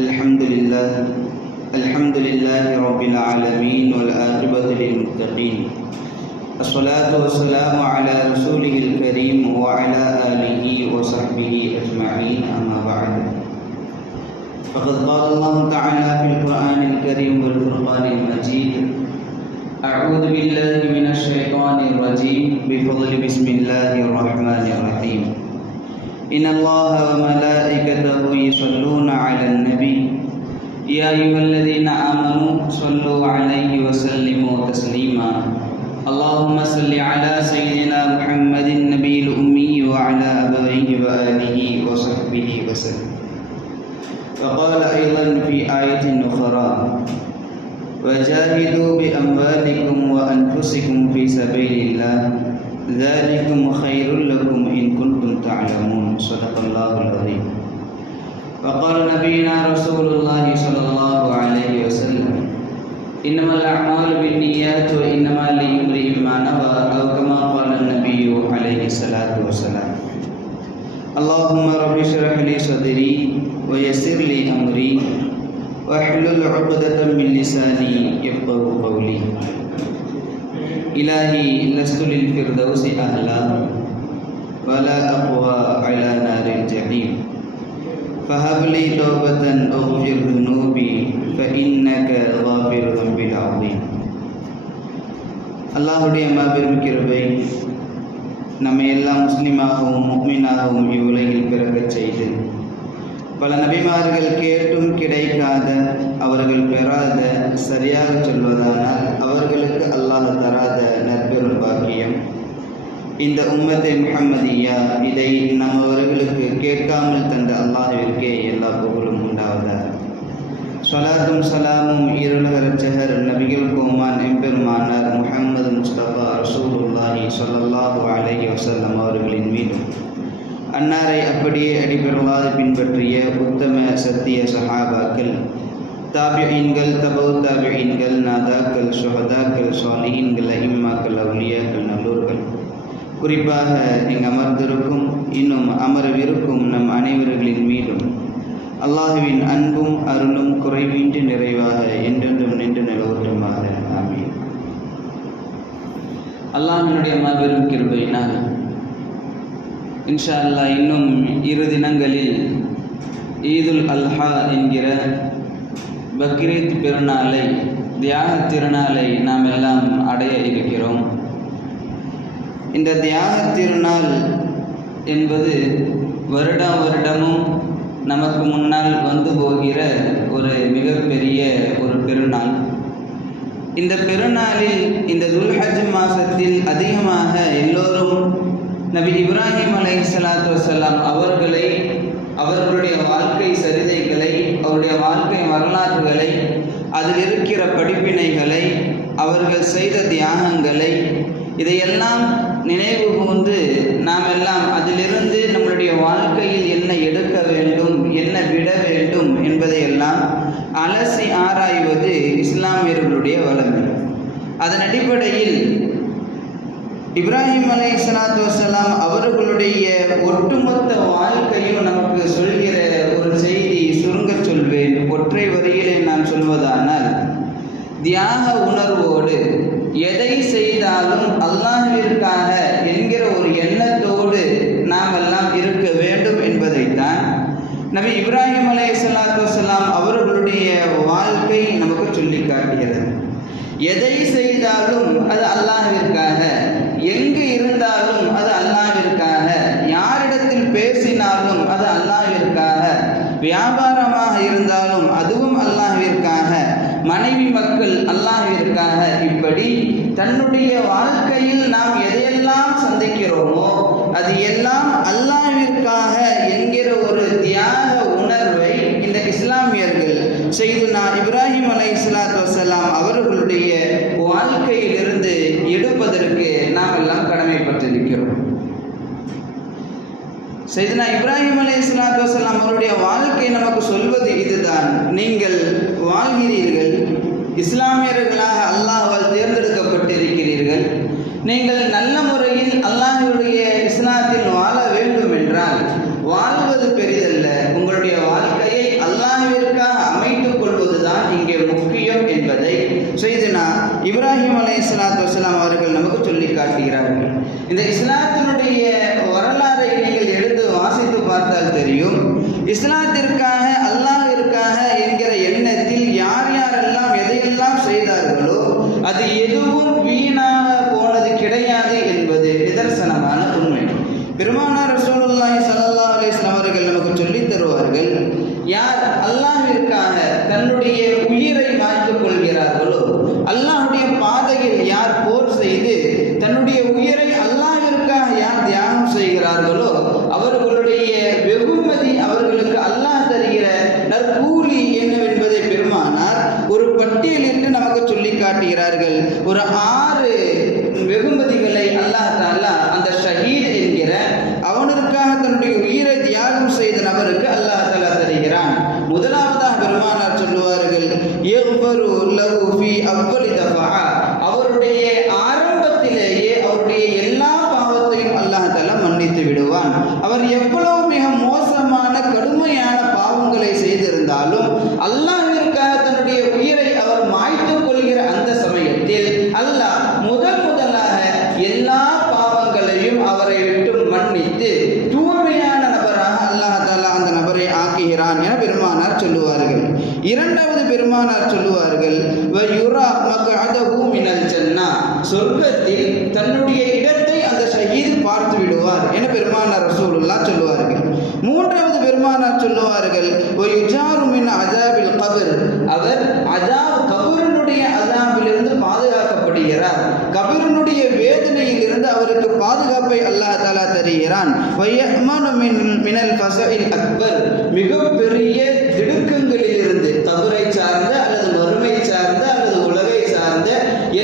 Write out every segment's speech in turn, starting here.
الحمد لله رب العالمين والعاقبة للمتقين. الصلاة والسلام على رسوله الكريم وعلى آله وصحبه أجمعين، أما بعد. فقد قال الله تعالى في القرآن الكريم والفرقان المجيد: أعوذ بالله من الشيطان الرجيم، بفضل بسم الله الرحمن الرحيم. إن الله وملائكته يصلون على النبي يا أيها الذين آمنوا صلوا عليه وسلموا تسليما. اللهم صل على سيدنا محمد النبي الأمي وعلى أبويه وآله وصحبه وسلم. وقال أيضا في آية أخرى: وجاهدوا بأموالكم وأنفسكم في سبيل الله ذلكم خير لكم إن كنتم تعلمون. صدق الله العظيم. وقال نبينا رسول الله صلى الله عليه وسلم: إنما الأعمال بالنيات وإنما لامرئ ما نوى، أو كما قال النبي عليه الصلاة والسلام. اللهم رب اشرح لي صدري ويسر لي أمري واحلل عقدة من لساني يفقهوا قولي. إلهي لست للفردوس أهلا ولا أقوى على نار الجحيم، فهب لي توبة أغفر ذنوبي فإنك غافر ذنب العظيم. அல்லாஹுடைய மாபெரும் கிருபை நம்மை எல்லாம் முஸ்லிமாகவும் முஃமினாகவும் இவ்வுலகில் பிறக்கச் செய்து பல நபிமார்கள் கேட்டும் கிடைக்காத, அவர்கள் பெறாத, சரியாக சொல்வதானால் அவர்களுக்கு அல்லாஹ் தராத நற்பெரும் பாக்கியம் இந்த உம்மத்தை முஹம்மதியா, இதை நம்மவர்களுக்கு கேட்காமல் தந்த அல்லாஹ்விற்கே எல்லா புகழும் உண்டாவதாக. ஸலாத்தும் சலாமும் ஈருலக இரட்சகர் நபிகள் கோமான் எம்பெருமானார் முஹம்மது முஸ்தபா ரசூலுல்லாஹி ஸல்லல்லாஹு அலைஹி வஸல்லம் அவர்களின் மீதும், அன்னாரை அப்படியே அடிபெறலாது பின்பற்றிய உத்தம சத்திய சஹாபாக்கள், தாபிஈன்கள், தபவு தாபிஈன்கள், நாதாக்கள், ஷுஹதாக்கள், ஸாலிஹீன்கள், அஇம்மாக்கள், அவுலியாக்கள், நல்லோர்கள், குறிப்பாக இங்கு அமர்ந்திருக்கும் இன்னும் அமரவிருக்கும் நம் அனைவர்களின் மீதும் அல்லாஹுவின் அன்பும் அருளும் குறைவின்றி நிறைவாக என்றென்றும் நின்று நிலவட்டுமாக. ஆமீன். அல்லாஹ்வினுடைய மாபெரும் கிருபையினால் இன்ஷா அல்லாஹ் இன்னும் 2 தினங்களில் ஈதுல் அல்ஹா என்கிற பக்ரீத் பெருநாளை, தியாக திருநாளை நாம் எல்லாம் அடைய இருக்கிறோம். இந்த தியாக திருநாள் என்பது வருடமும் நமக்கு முன்னால் வந்து போகிற ஒரு மிகப்பெரிய ஒரு பெருநாள். இந்த பெருநாளில், இந்த துல்ஹஜ் மாதத்தில் அதிகமாக எல்லோரும் நபி இப்ராஹிம் அலைஹிஸ்ஸலாத்து வஸ்ஸலாம் அவர்களை, அவர்களுடைய வாழ்க்கை சரிதைகளை, அவருடைய வாழ்க்கை வரலாறுகளை, அதில் இருக்கிற படிப்பினைகளை, அவர்கள் செய்த தியாகங்களை, இதையெல்லாம் நினைவு கூர்ந்து நாம் எல்லாம் அதிலிருந்து நம்மளுடைய வாழ்க்கையில் என்ன எடுக்க வேண்டும், என்ன விட வேண்டும் என்பதையெல்லாம் அலசி ஆராய்வது இஸ்லாமியர்களுடைய வளமை. அதன் அடிப்படையில் இப்ராஹிம் அலைஹிஸ்ஸலாத்து வஸ்ஸலாம் அவர்களுடைய ஒட்டுமொத்த வாழ்க்கையும் நமக்கு சொல்கிற ஒரு செய்தி சுருங்க சொல்வேன். ஒற்றை வரியிலே நான் சொல்வதானால், தியாக உணர்வோடு எதை செய்தாலும் அல்லாஹ்விற்காக என்கிற ஒரு எண்ணத்தோடு நாம் எல்லாம் இருக்க வேண்டும் என்பதைத்தான் நபி இப்ராஹிம் அலைஹிஸ்ஸலாத்து வஸ்ஸலாம் அவர்களுடைய வாழ்க்கை நமக்கு சொல்லி காட்டுகிறது. எதை செய்தாலும் அது அல்லாஹ்விற்காக, எங்கு இருந்தாலும் அது அல்லாஹ்விற்காக, யாரிடத்தில் பேசினாலும் அது அல்லாஹ்விற்காக, வியாபாரமாக இருந்தாலும் அதுவும் அல்லாஹ்விற்காக, மனைவி மக்கள் அல்லாஹ்விற்காக, இப்படி தன்னுடைய வாழ்க்கையில் நாம் எதையெல்லாம் சந்திக்கிறோமோ அது எல்லாம் அல்லாஹ்விற்காக என்கிற ஒரு தியாக உணர்வை இந்த இஸ்லாமியர்கள் சையதுனா இப்ராஹிம் அலைஹிஸ்ஸலாத்து வஸ்ஸலாம் அவர்களுடைய வாழ்க்கையிலிருந்து எடுப்பதற்கு நாம் எல்லாம் கடமைப்பட்டிருக்கிறோம். சையதுனா இப்ராஹிம் அலைஹிஸ்ஸலாத்து வஸ்ஸலாம் அவருடைய வாழ்க்கை நமக்கு சொல்வது இதுதான்: நீங்கள் வாழ்கிறீர்கள், இஸ்லாமியர்களாக அல்லாஹ்வால் தேர்ந்தெடுக்கப்பட்டிருக்கிறீர்கள், நீங்கள் நல்ல முறையில் அல்லாஹ்வுடைய இஸ்லாத்தில் வாழ வேண்டும் என்றால் வாழ்வது பெரிதல்ல, உங்களுடைய வாழ்க்கையை அல்லாஹ்விற்காக முடியும். இஸ்லாத்திற்காக அல்லாஹ்விற்காக என்கிற எண்ணத்தில் யார் யாரெல்லாம் எதையெல்லாம் செய்தார்களோ அது எதுவும் வீணாக போனது கிடையாது என்பது நிதர்சனமான உண்மை. பெருமானார் ரசூலுல்லாஹி ஸல்லல்லாஹு அலைஹி வஸல்லம் அவர்கள் நமக்கு சொல்லித் தருவார்கள், யார் அல்லாஹ்விற்காக தன்னுடைய உயிரை மாய்த்துக் கொள்கிறார்களோ, அல்லாஹ்வுடைய பாதையில் யார் போர் செய்து தன்னுடைய உயிரை அல்லாஹ்விற்காக யார் தியாகம் செய்கிறார்களோ அவர்களுடைய வெகுமதி, அவர்களுக்கு அல்லாஹ் தருகிற நற்கூலி என்னவென்பதை பெருமானார் ஒரு பட்டியலிட்டு நமக்கு சொல்லி காட்டுகிறார்கள். ஒரு 6 வெகுமதிகளை அல்லாஹ் தஆலா அந்த ஷஹீத் என்கிற அவனுக்காக தன்னுடைய உயிரை தியாகம் செய்த நபருக்கு அல்லாஹ் தஆலா தருகிறான். முதலாவதாக பெருமானார் சொல்லுவார்கள், யக்ஃபரு லஹு ஃபீ அவ்வலி தஃபா, அவருடைய ஆரம்பத்திலேயே அவருடைய எல்லா பாவத்தையும் அல்லாஹ் தஆலா மன்னித்து விடுவான். அவர் எவ்வளவு மிக மோசமான கடுமையான பாவங்களை செய்திருந்தாலும் அல்லாஹ்விற்காக தன்னுடைய உயிரை அவர் மாய்த்துக் கொள்கிற அந்த சமயத்தில் அல்லாஹ் முதலாக எல்லா பாவங்களையும் அவரை விட்டு மன்னித்து தூய்மையான நபராக அல்லாஹ் தஆலா அந்த நபரை ஆக்குகிறான் என பெருமானார் சொல்லுவார்கள். இரண்டாவது பெருமானார் சொல்லுவார்கள், வயுரா மக்அதஹு மினல் ஜன்னா, சொர்க்கத்தில் தன்னுடைய இடத்தை அந்த ஷஹீத் பார்த்து விடுவார் என பெருமானார் ரசூலுல்லாஹ் சொல்லுவார்கள். மூன்றாவது பெருமானார் சொல்லுவார்கள், வயுஜாரு மின் அஸாபில் கப்ர், அவர் கபருடைய அஸாபிலிருந்து பாதுகாக்கப்படுகிறார். கபருடைய வேதனையில் இருந்து அவருக்கு பாதுகாப்பை அல்லாஹ் தஆலா தருகிறான். வயமனு மினல் ஃபஸஇல் அக்பர், மிகப்பெரிய திடுக்கங்களில் இருந்து, கபரை சார்ந்த அல்லது வறுமை சார்ந்த அல்லது உலகை சார்ந்த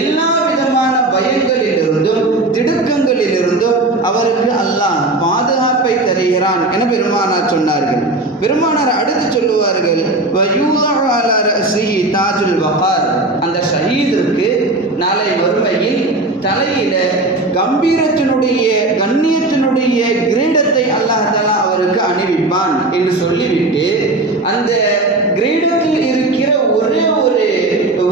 எல்லா விதமான பயங்களில் இருந்தும் திடுக்கங்களில் இருந்தும் அவருக்கு அல்லாஹ் பாதுகாப்பை தருகிறான் என பெருமானார் சொன்னார்கள். பெருமானார் அடுத்து சொல்லுவார்கள், வயூதஉ அலா ரஸிஹி தாஜுல் வகார், அந்த ஷஹீதுக்கு நாளை வறுமையில் தலையில கம்பீரத்தினுடைய கண்ணியத்தினுடைய கிரீடத்தை அல்லாஹ் தஆலா அவருக்கு அணிவிப்பான் என்று சொல்லிவிட்டு, அந்த கிரீடத்தில் இருக்கிற ஒரே ஒரு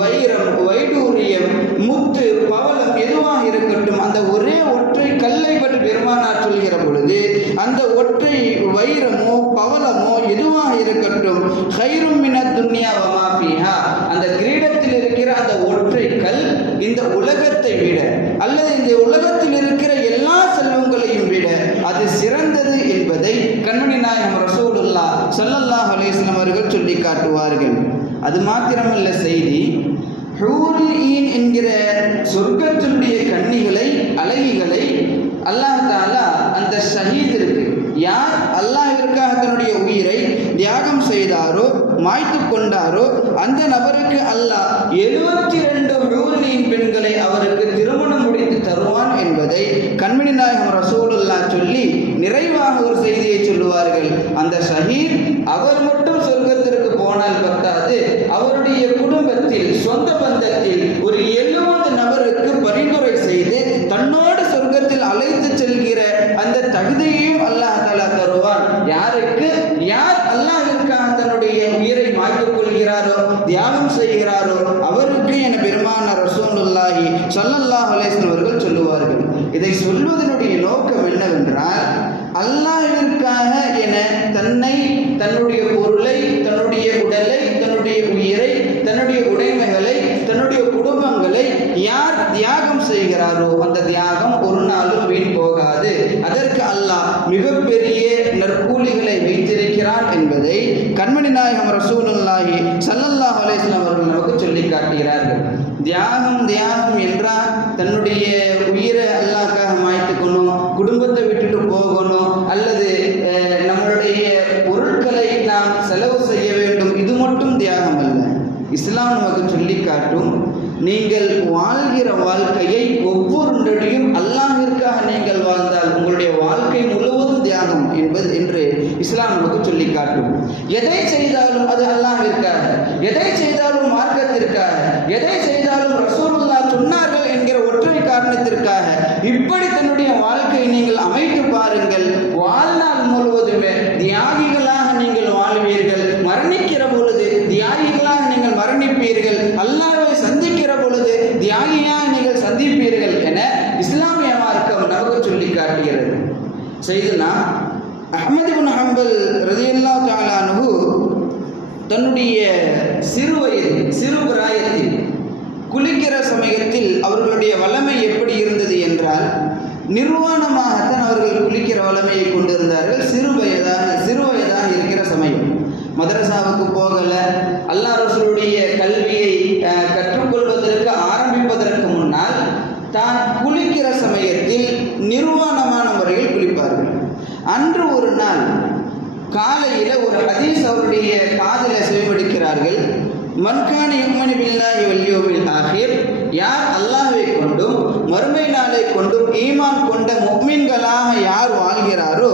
வைரம், வைடூரியம், முத்து, பவளம் எதுவாக இருக்கட்டும், அந்த ஒரே ஒற்றை கல்லை பற்றி பெருமானார் சொல்கிற பொழுது அந்த ஒற்றை வைரமோ பவளமோ எதுவாக இருக்கட்டும், கைரும் மினத் துன்யா வமா ஃபீஹா, அந்த கிரீடத்தில் இருக்கிற அந்த ஒற்றை கல் இந்த உலகத்தை விட அல்லது இந்த உலகத்தில் இருக்கிற எல்லா செல்வங்களையும் விட அது சிறந்தது என்பதை கண்மணி நாயகம் ரசூலுல்லாஹ் ஸல்லல்லாஹு அலைஹி வஸல்லம் அவர்கள் சொல்லி காட்டுவார்கள். அது மாத்திரமல்ல செய்தி, ஹூருல் ஈன் என்கிற சொர்க்கத்தினுடைய கன்னிகளை, அழகிகளை அல்லாஹ் தஆலா அந்த ஷஹீதிற்கு, யார் அல்லாஹ்விற்காக தன்னுடைய உயிரை தியாகம் செய்தாரோ மாய்த்து கொண்டாரோ அந்த நபருக்கு அல்லாஹ் 72 ஹூருல் ஈன் பெண்களை அவருக்கு திருமணம் முடித்து தருவான் என்பதை கண்மணி நாயகம் ரசூலுல்லாஹ் சொல்லி நிறைவாக ஒரு செய்தியை சொல்லுவார்கள். அந்த ஷஹீத் அவர் மட்டும் சொர்க்கத்திற்கு போனால் பத்தாது, அவருடைய குடும்பத்தில் சொந்த பந்தத்தில் ஒரு 70 நபருக்கு பரிந்துரை செய்து தன்னோடு சொர்க்கத்தில் அழைத்து செல்கிற அந்த தகுதியையும் அல்லாஹ் தஆலா தருவான். யாருக்கு? யார் அல்லாஹ்விற்காக தன்னுடைய உயிரை மாய்த்துக் கொள்கிறாரோ தியாகம் செய்கிறாரோ அவருக்கு என பெருமானார் ரசூலுல்லாஹி ஸல்லல்லாஹு அலைஹி வஸல்லம் அவர்கள் சொல்லுவார்கள். இதை சொல்வதனுடைய நோக்கம் என்னவென்றால், அல்லாஹ்விற்காக என தன்னை, தன்னுடைய பொருளை, தன்னுடைய உடலை, தன்னுடைய உயிரை, தன்னுடைய உடைமைகளை, தன்னுடைய குடும்பங்களை யார் தியாகம் செய்கிறாரோ அந்த தியாகம் ஒரு நாளும் வீண் போகாது. அதற்கு அல்லாஹ் மிகப்பெரிய நற்கூலிகளை வைத்திருக்கிறான் என்பதை கண்மணி நாயகம் ரசூலுல்லாஹி ஸல்லல்லாஹு அலைஹி வஸல்லம் அவர்கள் நமக்கு சொல்லி காட்டுகிறார்கள். தியாகம் என்றால் தன்னுடைய உயிரை அல்லாஹ்க்காக மாய்த்துக்கணும், குடும்பத்தை விட்டுட்டு போகணும், அல்லது நம்மளுடைய பொருட்களை நாம் செலவு செய்ய வேண்டும், இது மட்டும் தியாகம் அல்ல. இஸ்லாம் நமக்கு சொல்லி காட்டும், நீங்கள் வாழ்கிற வாழ்க்கையை ஒவ்வொன்றையும் அல்லாஹ்விற்காக நீங்கள் வாழ்ந்தால் உங்களுடைய வாழ்க்கை முழுவதும் தியாகம் என்று இஸ்லாம் நமக்கு சொல்லி காட்டும். எதை செய்தாலும் அது அல்லாஹ்விற்காக, எதை செய்தாலும் மார்க்கத்திற்காக, எதை செய்தாலும் ரசூலுல்லாஹ் சொன்னார்கள் என்கிற ஒற்றை காரணத்திற்காக இப்படி தன்னுடைய வாழ்க்கையை நீங்கள் அமைத்து பாருங்கள். வாழ்நாள் முழுவதுமே தியாகிகளாக நீங்கள் வாழ்வீர்கள். மரணிக்கிற பொழுது தியாகிகளாக நீங்கள் மரணிப்பீர்கள். அல்லாஹ்வை சந்திக்கிற பொழுது தியாகியாக நீங்கள் சந்திப்பீர்கள் என இஸ்லாமிய மார்க்கம் நமக்கு சொல்லி காட்டுகிறது. செய்துனா அஹ்மது இப்னு ஹம்பல் தன்னுடைய சிறு பிராயத்தில் குளிக்கிற சமயத்தில் அவர்களுடைய வல்லமை எப்படி இருந்தது என்றால், நிர்வாணமாகத்தான் அவர்கள் குளிக்கிற வல்லமையை கொண்டிருந்தார்கள். சிறு வயதாக இருக்கிற சமயம். மதரசாவுக்கு போகல, அல்லாஹ் ரசூலுடைய கல்வியை கற்றுக்கொள்வதற்கு ஆரம்பிப்பதற்கு முன்னால் தான் குளிக்கிற சமயத்தில் நிர்வாணமான முறையில் குளிப்பார்கள். அன்று ஒரு நாள் காலையில ஒரு ஹதீஸ் அவருடைய காதில செவிமடுக்கிறார்கள். மன்கான யுக்மனி பில்லாஹி வல் யௌமில் ஆகிர், யார் அல்லாஹ்வை கொண்டும் மறுமை நாளை கொண்டும் ஈமான் கொண்ட முஃமின்களாக யார் வாழ்கிறாரோ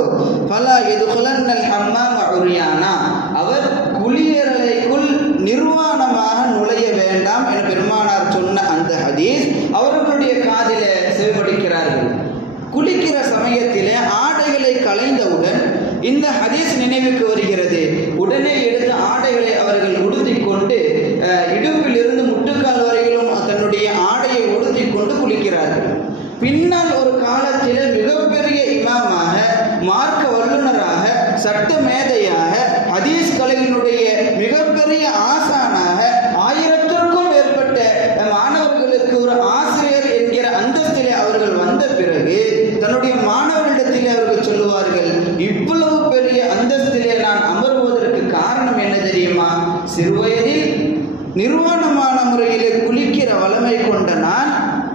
ஃபலா யதுகுலன்னல் ஹம்மாம உரியானா, அவர் குளியலறைக்குள் நிர்வாணமாக நுழைய வேண்டாம் என பெருமானார் சொன்ன அந்த ஹதீஸ் அவர்களுடைய காதில செவிமடுக்கிறார்கள். குளிக்கிற சமயத்திலே ஆடைகளை களைந்தவுடன் இந்த ஹதீஸ் நினைவுக்கு வருகிறது. உடனே எடுத்த ஆடைகளை அவர்கள் உடுத்திக் கொண்டு இடுப்பிலிருந்து முட்டுக்கால் வரையிலும் தன்னுடைய ஆடையை உடுத்திக் கொண்டு குளிக்கிறார்கள். பின்னால் ஒரு காலத்தில் மிகப்பெரிய இமாமாக, மார்க்க வல்லுநராக, சட்ட மேதையாக, ஹதீஸ் கலையினுடைய மிகப்பெரிய ஆசானாக, 1000க்கும் மேற்பட்ட மாணவர்களுக்கு ஒரு ஆசிரியர் என்கிற அந்தஸ்திலே அவர்கள் வந்த பிறகு தன்னுடைய மாணவர்களிடத்திலே அவர்கள் சொல்லுவார்கள், இவ்வளவு பெரிய அந்தஸ்திலே நான் அமர்வதற்கு காரணம் என்ன தெரியுமா? சிறுவயதில் நிர்வாணமான முறையிலே குளிக்கிற வல்லமை கொண்ட நான்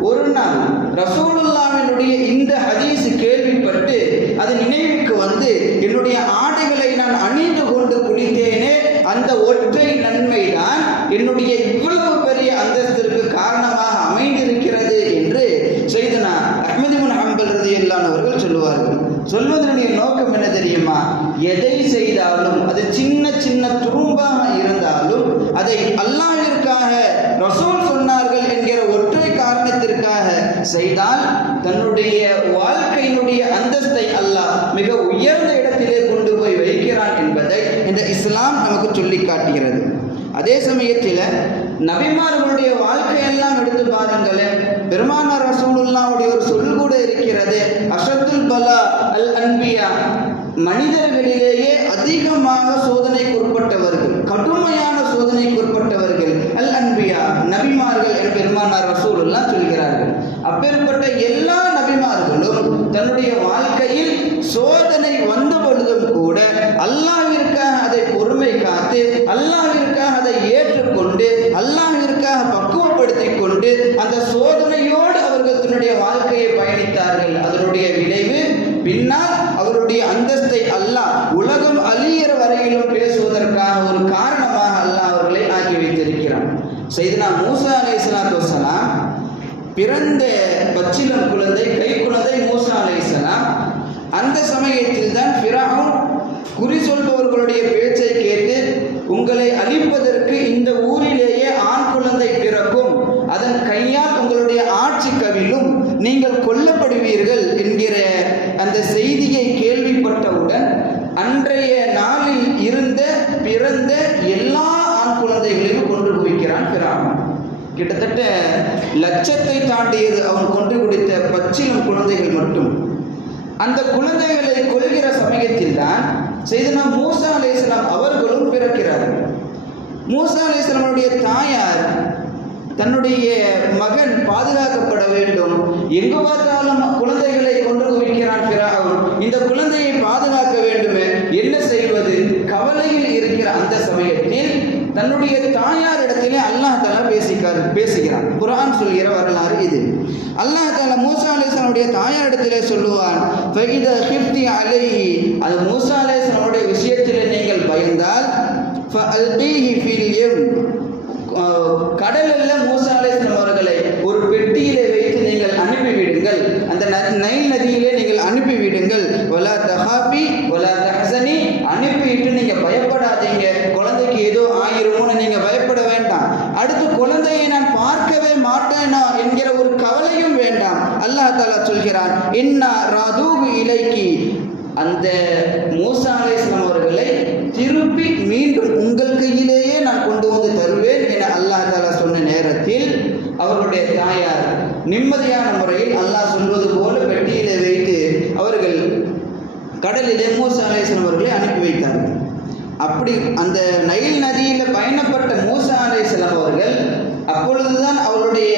ஒரு நாள் ரசூலுல்லாஹ்வினுடைய இந்த ஹதீஸ் கேள்விப்பட்டு அது நினைவுக்கு வந்து என்னுடைய ஆடைகளை நான் அணிந்து கொண்டு குளித்தேனே, அந்த ஒற்றை நன்மைதான் என்னுடைய இவ்வளவு பெரிய அந்தஸ்திற்கு காரணமாக அமைந்திருக்கிறது என்று சையதுனா அஹ்மத் இப்னு ஹம்பல் ரலியல்லாஹு அன்ஹு அவர்கள் சொல்லுவார்கள். சொல்வதனுடைய நோக்கம் என்ன தெரியுமா? எதை செய்தாலும் அது சின்ன சின்ன துரும்பாக இருந்தாலும் அதை அல்லாஹ்விற்காக, ரசூல் சொன்னார்கள் என்கிற ஒற்றை காரணத்திற்காக செய்தால் தன்னுடைய வாழ்க்கையினுடைய அந்தஸ்தை அல்லாஹ் மிக உயர்ந்த இடத்திலே கொண்டு போய் வைக்கிறான் என்பதை இந்த இஸ்லாம் நமக்கு சொல்லி காட்டுகிறது. அதே சமயத்தில் நபிமார்களுடைய வாழ்க்கையெல்லாம் எடுத்து பாருங்களேன். பெருமானார் ரசூலுல்லாஹ்வுடைய ஒரு சொல் கூட இருக்கிறது, அஷத்துல் பலா அல் அன்பியா, மனிதர்களிலேயே அதிகமாக சோதனைக்குட்பட்டவர்கள், கடுமையான சோதனைக்குட்பட்டவர்கள் அல் அன்பியா, நபிமார்கள் என்று பெருமானார் ரசூலுல்லாஹ் சொல்கிறார்கள். அப்பேற்பட்ட எல்லா நபிமார்களும் தன்னுடைய வாழ்க்கையில் சோதனை வந்த பொழுதும் கூட அல்லாஹ்விற்காக அதை பொறுமை காத்து, அல்லாஹ்விற்காக அதை ஏற்றுக்கொண்டு, அல்லாஹ்விற்காக பக்குவப்படுத்திக் கொண்டு அந்த சோதனையோடு அவர்கள் தன்னுடைய வாழ்க்கையை பயணித்தார்கள். அதனுடைய விளைவு பின்னால் அவருடைய அந்தஸ்தை அல்லாஹ் உலகம் அழியிற வரையிலும் பேசுவதற்காக ஒரு காரணமாக அல்லாஹ் அவர்களை ஆக்கி வைத்திருக்கிறான். சையதுனா மூசா அலைஹிஸ்ஸலாத்து வஸ்ஸலாம் பிறந்த பச்சிளம் குழந்தை, கை குழந்தை மூசா அலைஹிஸ்ஸலாம். அந்த சமயத்தில் தான் ஃபிரௌன் குறி சொல்பவர்களுடைய பேச்சை கேட்டு, உங்களை அழிப்பதற்கு இந்த ஊரிலேயே ஆண் குழந்தை பிறக்கும், அதன் கையால் உங்களுடைய ஆட்சி கவிழும், நீங்கள் கொல்லப்படுவீர்கள் என்கிற அந்த செய்தியை கேள்விப்பட்டவுடன் அன்றைய நாளில் பிறந்த எல்லா ஆண் குழந்தைகளையும் கொன்று குவிக்கிறான் ஃபிரௌன். கிட்டத்தட்ட லட்சத்தை தாண்டியது அவன் கொன்று குடித்த பச்சிளம் குழந்தைகள் மட்டும். அந்த குழந்தைகளை கொல்கிற சமயத்தில் தான் சையதுனா மூசா அலைஹிஸ்ஸலாம் அவர்களும் பிறக்கிறார்கள். மூசா அலைஹிஸ்ஸலாமுடைய தாயார் தன்னுடைய மகன் பாதுகாக்கப்பட வேண்டும், எங்கு பார்த்தாலும் குழந்தைகளை கொன்று குவிக்கிறான் ஃபிரௌன், இந்த குழந்தையை பாதுகாக்க வேண்டுமே, என்ன செய்வது? கவலையில் இருக்கிற அந்த சமயத்தில் தன்னுடைய தாயார் இடத்திலே அல்லாஹ் தஆலா பேசுகிறான். குர்ஆன் சொல்கிற வரலாறு இது. அல்லாஹ் தஆலா மூசா அலைஹிஸ்ஸலாமுடைய தாயார் இடத்திலே சொல்லுவான், ஃபஇதா கிஃப்தி அலைஹி, அது மூசா அலைஹிஸ்ஸலாமுடைய விஷயத்திலே நீங்கள் பயந்தால் ஃபஅல்கீஹி ஃபில் யம், கடலில் மூசா அலைஹிஸ்ஸலாம் அவர்களை ஒரு பெட்டியிலே வைத்து நீங்கள் அனுப்பிவிடுங்கள், அந்த நைல் நதியிலே நீங்கள் அனுப்பிவிடுங்கள். வலா தஹாபி வலா தஹஸனி, அனுப்பிவிட்டு நீங்க பயப்படாதீங்க, குழந்தைக்கு ஏதோ ஆயிருமோன்னு நீங்க பயப்பட வேண்டாம், அடுத்து குழந்தையை நான் பார்க்கவே மாட்டேனா என்கிற ஒரு கவலையும் வேண்டாம். அல்லாஹ் தஆலா சொல்கிறான், இன்னா ராதூஹு இலைக்கி, அந்த மூசா அலைஹிஸ்ஸலாம் அவர்களை திருப்பி மீண்டும் உங்கள் கையிலேயே நான் கொண்டு வந்து தருவேன் என அல்லாஹ் தஆலா சொன்ன நேரத்தில் அவர்களுடைய தாயார் நிம்மதியான முறையில் அல்லாஹ் சொல்வது போல பெட்டியிலே வைத்து அவர்கள் கடலிலே மூசா அலைஹிஸ்ஸலாம் அவர்களை அனுப்பி வைத்தார்கள். அப்படி அந்த நைல் நதியில் பயணப்பட்ட மூசா அலைஹிஸ்ஸலாம் அவர்கள் அப்பொழுதுதான் அவருடைய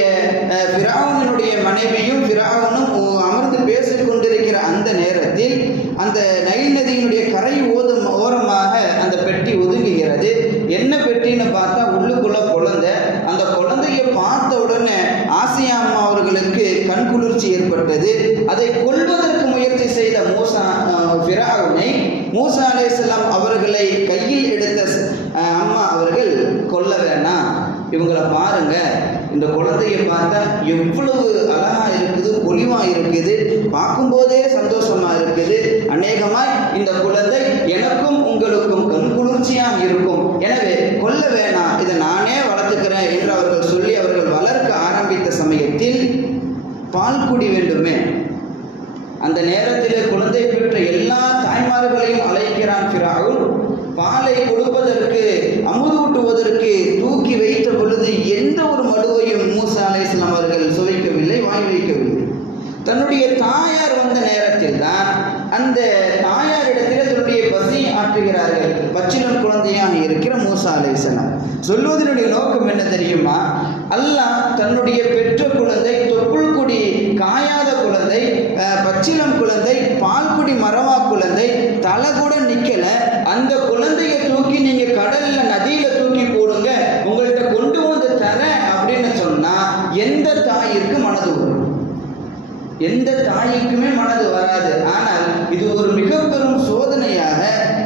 ஃபிரௌனுடைய மனைவியும் ஃபிரௌனும் அமர்ந்து பேசிக் கொண்டிருக்கிற அந்த நேரத்தில் அந்த நைல் நதியினுடைய கரை ஓரமாக அந்த பெட்டி ஒதுங்குகிறது. என்ன பெட்டின்னு பார்த்தா உள்ளுக்குள்ள குழந்தை. அந்த குழந்தையை பார்த்த உடனே ஆசியா அம்மா அவர்களுக்கு கண்குளிர்ச்சி ஏற்பட்டது. அதை கொல்வதற்கு முயற்சி செய்த ஃபிரௌனை மூசா அலைஹிஸ்ஸலாம் அவர்களை கையில் எடுத்த அம்மா அவர்கள் கொல்ல வேணாம், இவங்களை பாருங்க, இந்த குழந்தையை பார்த்தா எவ்வளவு அழகா இருக்குது, பொலிவா இருக்குது, பார்க்கும்போதே சந்தோஷமா இருக்குது, அநேகமாய் இந்த குழந்தை எனக்கும் உங்களுக்கும் கண்குளிர்ச்சியாக இருக்கும், எனவே கொல்ல வேணாம், இதை நானே வளர்த்துக்கிறேன் என்று அவர்கள் சொல்லி அவர்கள் வளர்க்க ஆரம்பித்த சமயத்தில் பால் குடி வேண்டுமே. அந்த நேரத்தில் குழந்தை பெற்ற எல்லா தாய்மார்களையும் அழைக்கிறான் ஃபிரௌன். பாலை கொடுப்பதற்கு அமுதூட்டுவதற்கு தூக்கி வைத்த பொழுது எந்த ஒரு மடுவையும் மூசா அலைஹிஸ்ஸலாம் அவர்கள் சுவைக்கவில்லை, வாய் வைக்கவில்லை. தன்னுடைய தாயார் வந்த நேரத்தில் தான் அந்த தாயாரிடத்தில் தன்னுடைய பசி ஆற்றுகிறார்கள். பச்சிளம் குழந்தையாக இருக்கிற மூசா அலைஹிஸ்ஸலாம் சொல்வதனுடைய நோக்கம் என்ன தெரியுமா? அல்லாஹ் தன்னுடைய பெற்ற குழந்தை, தொப்புள் குடி காயாத குழந்தை, பச்சிளம் குழந்தை, பால்குடி மரவா குழந்தை, தலை கூட நிக்கல, அந்த குழந்தையை தூக்கி நீங்க கடல்ல நதியில தூக்கி போடுங்க, உங்கள்கிட்ட கொண்டு வந்து தரேன் அப்படின்னு சொன்னா எந்த தாயிற்கு மனது வரும்? எந்த தாய்க்குமே மனது வராது. ஆனால் இது ஒரு மிக பெரும் சோதனையாக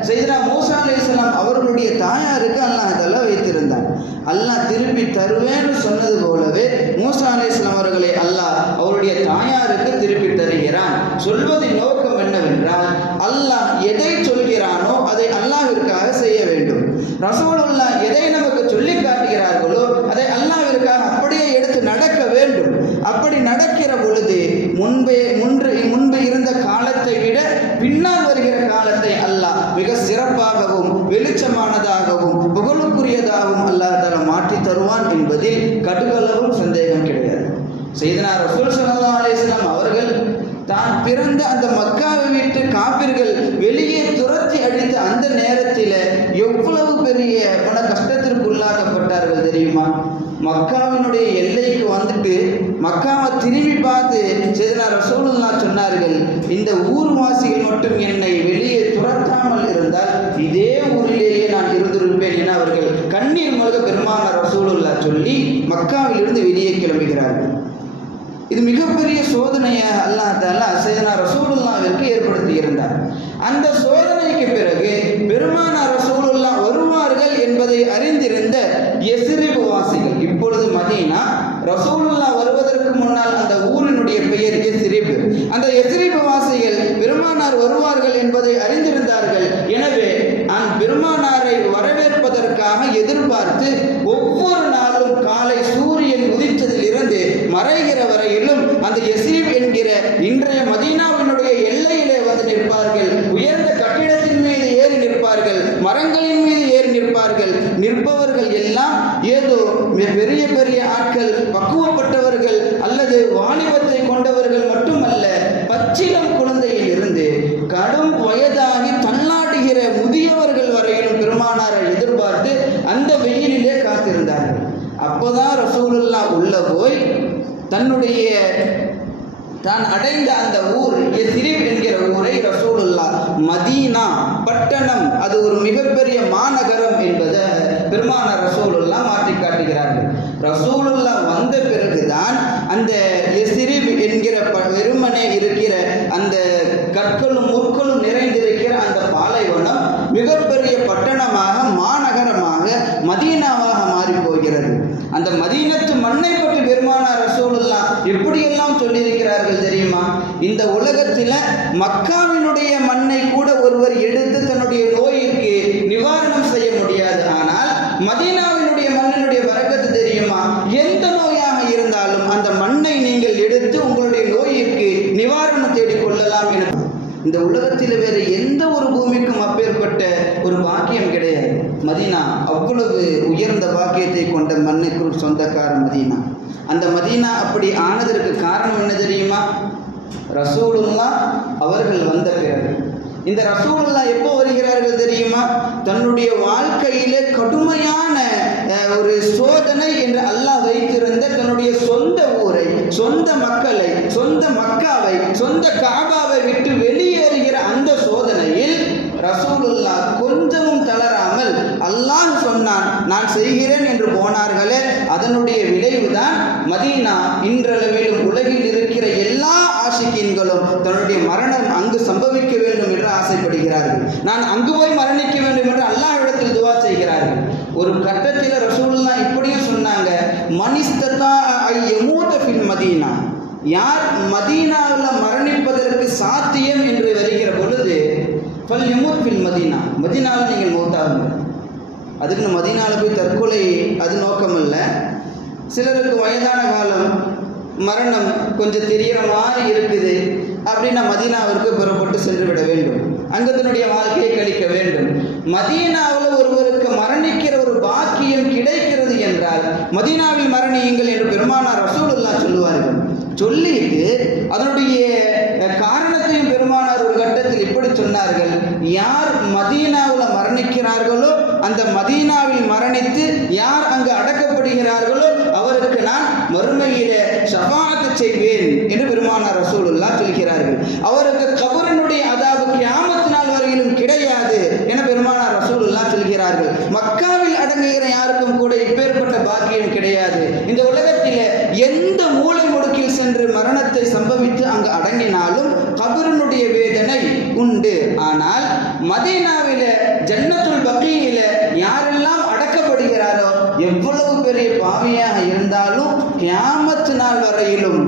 சையதுனா மூசா அலைஹிஸ்ஸலாம் அவர்களுடைய தாயாருக்கு அல்லாஹ் தஆலா வைத்திருந்தார். அல்லாஹ் திருப்பி தருவேன்னு சொன்னது போலவே மூசா அலைஹிஸ்ஸலாம் அவர்களை அல்லாஹ் அவருடைய தாயாருக்கு திருப்பி தருகிறான். சொல்வதின் நோக்கம் என்னவென்றால், அல்லாஹ் எதை சொல்கிறானோ அதை அல்லாஹ்விற்காக செய்ய வேண்டும். ரசூலுல்லாஹ் எதை நமக்கு சொல்லி காட்டுகிறார்களோ அதை அல்லாஹ்விற்காக அப்படியே எடுத்து நடக்க வேண்டும். அப்படி நடக்கிற பொழுது முன்பு இருந்த காலத்தை விட பின்னால் வருகிற காலத்தை அல்லாஹ் மிக சிறப்பாகவும் வெளிச்சமானதாகவும் புகழுக்குரியதாகவும் அல்லாஹ் தஆலா மாற்றி தருவான் என்பதில் கடுகளவும் சந்தேகம் கிடையாது. சையதுனா ரசூல் ஸல்லல்லாஹு அலைஹி வஸல்லம் அவர்கள் தான் பிறந்த அந்த மக்காவை விட்டு காபிர்கள் வெளியே துரத்தி அடித்த அந்த நேரத்தில் எவ்வளவு பெரிய பல கஷ்டத்திற்கு உள்ளாக்கப்பட்டார்கள் தெரியுமா? மக்காவினுடைய எல்லைக்கு வந்துட்டு மக்காவை திரும்பி பார்த்து சையதுனா ரசூலுல்லாஹ் சொன்னார்கள், இந்த ஊர்வாசிகள் மட்டும் என்னை வெளியே துரத்தாமல் இருந்தால் இதே ஊரிலேயே நான் இருந்திருப்பேன் என அவர்கள் கண்ணீர் மல்க பெருமானார் ரசூலுல்லாஹ் சொல்லி மக்காவிலிருந்து வெளியே கிளம்புகிறார்கள். இது மிகப்பெரிய சோதனையாக அல்லாஹ் தஆலா சையதுனா ரசூலுல்லாஹ்விற்கு ஏற்படுத்தி இருந்தார். அந்த சோதனைக்கு பிறகு பெருமானார் ரசூலுல்லாஹ் வருவார்கள் என்பதை அறிந்திருந்த யஸ்ரிப் வாசிகள், இப்பொழுது மதீனா, ரசூலுல்லாஹ் வருவதற்கு முன்னால் அந்த ஊரினுடைய பெயர் யஸ்ரிப். அந்த யஸ்ரிப் வாசிகள் பெருமானார் வருவார்கள் என்பதை அறிந்திருந்தார்கள். எனவே பெருமானாரை வரவேற்பதற்காக எதிர்பார்த்து ஒவ்வொரு நாளும் காலை சூரியன் உதித்ததில் இருந்து மறைகிற வரையிலும் அந்த யஸ்ரிப் என்கிற இன்றைய மதீனாவினுடைய எல்லையிலே வந்து நிற்பார்கள். உயர்ந்த கட்டிடத்தின் மீது ஏறி நிற்பார்கள், மரங்களின் மீது ஏறி நிற்பார்கள். நிற்பவர்கள் எல்லாம் ஏதோ பெரிய பெரிய ஆட்கள், பக்குவப்பட்டவர்கள் அல்லது வாலிபத்தை கொண்டவர்கள் மட்டுமல்ல, பச்சிளம் குழந்தையில் இருந்து கடும் வயதாகி தள்ளாடுகிற முதியவர்கள் வரையிலும் பெருமானாரை எதிர்பார்த்து அந்த வெயிலிலே காத்திருந்தார்கள். அப்போதான் ரசூலுல்லாஹ் உள்ள போய் தான் அடைந்த அந்த ஊர் யஸ்ரிப் என்கிற ஊரை ரசூலுல்லாஹ் மதீனா பட்டணம், அது ஒரு மிகப்பெரிய மாநகரம் என்பதை பெருமானார் ரசூலுல்லாஹ் மாற்றி காட்டுகிறார்கள். ரசூலுல்லாஹ் வந்த பிறகுதான் அந்த யஸ்ரிப் என்கிற வெறுமனே இருக்கிற அந்த கற்களும் முற்களும் நிறைந்திருக்கிற அந்த பாலைவனம் மிகப்பெரிய பட்டணமாக, மாநகரமாக, மதீனாவாக மாறி போகிறது. அந்த மதீனத்து மண்ணை பற்றி பெருமானார் ரசூலுல்லாஹ் எப்படியெல்லாம் சொல்லியிருக்கிறார்கள் தெரியுமா? இந்த உலகத்தில் மக்காவினுடைய மண்ணை கூட ஒருவர் எடுத்து தன்னுடைய நோயிற்கு நிவாரணம் செய்ய முடியாது. ஆனால் மதீனாவினுடைய மண்ணினுடைய பரக்கத்து தெரியுமா? எந்த நோயாக இருந்தாலும் அந்த மண்ணை நீங்கள் எடுத்து உங்களுடைய நோயிற்கு நிவாரணம் தேடிக் கொள்ளலாம் என இந்த உலகத்தில் வேறு எந்த ஒரு பூமிக்கும் அப்பேற்பட்ட ஒரு பாக்கியம் கிடையாது. மதீனா அவ்வளவு உயர்ந்த பாக்கியத்தை கொண்ட மண்ணுக்கு சொந்தக்கார மதீனா. அந்த மதீனா அப்படி ஆனதற்கு காரணம் என்ன தெரியுமா? ரசூலுல்லாஹ் அவர்கள் வந்த பிறகு இந்த ரசூலுல்லாஹ் எப்போ வருகிறார்கள் தெரியுமா? தன்னுடைய வாழ்க்கையிலே கடுமையான ஒரு சோதனை என்று அல்லாஹ் வைத்திருந்த தன்னுடைய சொந்த ஊரை, சொந்த மக்களை, சொந்த மக்காவை, சொந்த காபாவை விட்டு வெளியேறுகிற அந்த சோதனையில் ரசூலுல்லாஹ் கொஞ்சமும் தளராமல் அல்லாஹ் சொன்னான், நான் செய்கிறேன் என்று போனார்களே, அதனுடைய விளைவுதான் மதீனா. இன்றளவிலும் உலகில் இருக்கிற எல்லா ஆஷிகீன்களும் தன்னுடைய மரணம் அங்கு சம்பவிக்க வேண்டும் என்று ஆசைப்படுகிறார்கள். நான் அங்கு போய் மரணிக்க வேண்டும் என்று அல்லாஹ்விடத்தில் துவா செய்கிறார்கள். ஒரு கட்டத்தில் ரசூலுல்லாஹ் இப்படியும் சொன்னாங்க, மனிஸ்ததா யமூத ஃபில் மதீனா, யார் மதீனாவில் மரணிப்பதற்கு சாத்தியம் என்று வருகிற பொழுது ஃபல் யமூத் ஃபில் மதீனா, மதீனாவில் நீங்கள் மௌத்தாகுங்கள். அதுக்கு மதீனாவில் போய் தற்கொலை அது நோக்கம் இல்லை. சிலருக்கு வயதான காலம், மரணம் கொஞ்சம் தெரிகிற மாதிரி இருக்குது அப்படின்னா மதீனாவிற்கு புறப்பட்டு சென்று விட வேண்டும், அங்கு தன்னுடைய வாழ்க்கையை கழிக்க வேண்டும். மதீனாவில் ஒருவருக்கு மரணிக்கிற ஒரு பாக்கியம் கிடைக்கிறது என்றால் மதீனாவில் மரணியுங்கள் என்று பெருமானார் ரசூலுல்லாஹ் சொல்லுவார்கள். சொல்லிட்டு அதனுடைய காரணத்தையும் பெருமானார் ஒரு கட்டத்தில் இப்படி சொன்னார்கள், யார் மதீனாவில் மரணிக்கிறார்களோ, அந்த மதீனாவில் மரணித்து யார் அங்கு அடக்கப்படுகிறார்களோ அவருக்கு நான் மறுமையிலே ஷஃபாஅத் செய்வேன் என்று பெருமானார் ரசூலுல்லாஹ் சொல்கிறார்கள். அவருக்கு கபரினுடைய அதாபு கியாமத் நாள் வரையிலும் கிடையாது என பெருமானார் ரசூலுல்லாஹ் சொல்கிறார்கள். மக்காவில் அடங்குகிற யாருக்கும் கூட இப்பேற்பட்ட பாக்கியம் கிடையாது. இந்த உலகத்திலே எந்த மூலை முடுக்கில் சென்று மரணத்தை சம்பவித்து அங்கு அடங்கினாலும் கபரினுடைய வேதனை உண்டு. ஆனால் மதீனாவில ஜன்னத்துல் பக்கீயில யாரெல்லாம் அடக்கப்படுகிறாரோ, எவ்வளவு பெரிய பாவியாக இருந்தாலும் கியாமத் நாள் வரையிலும்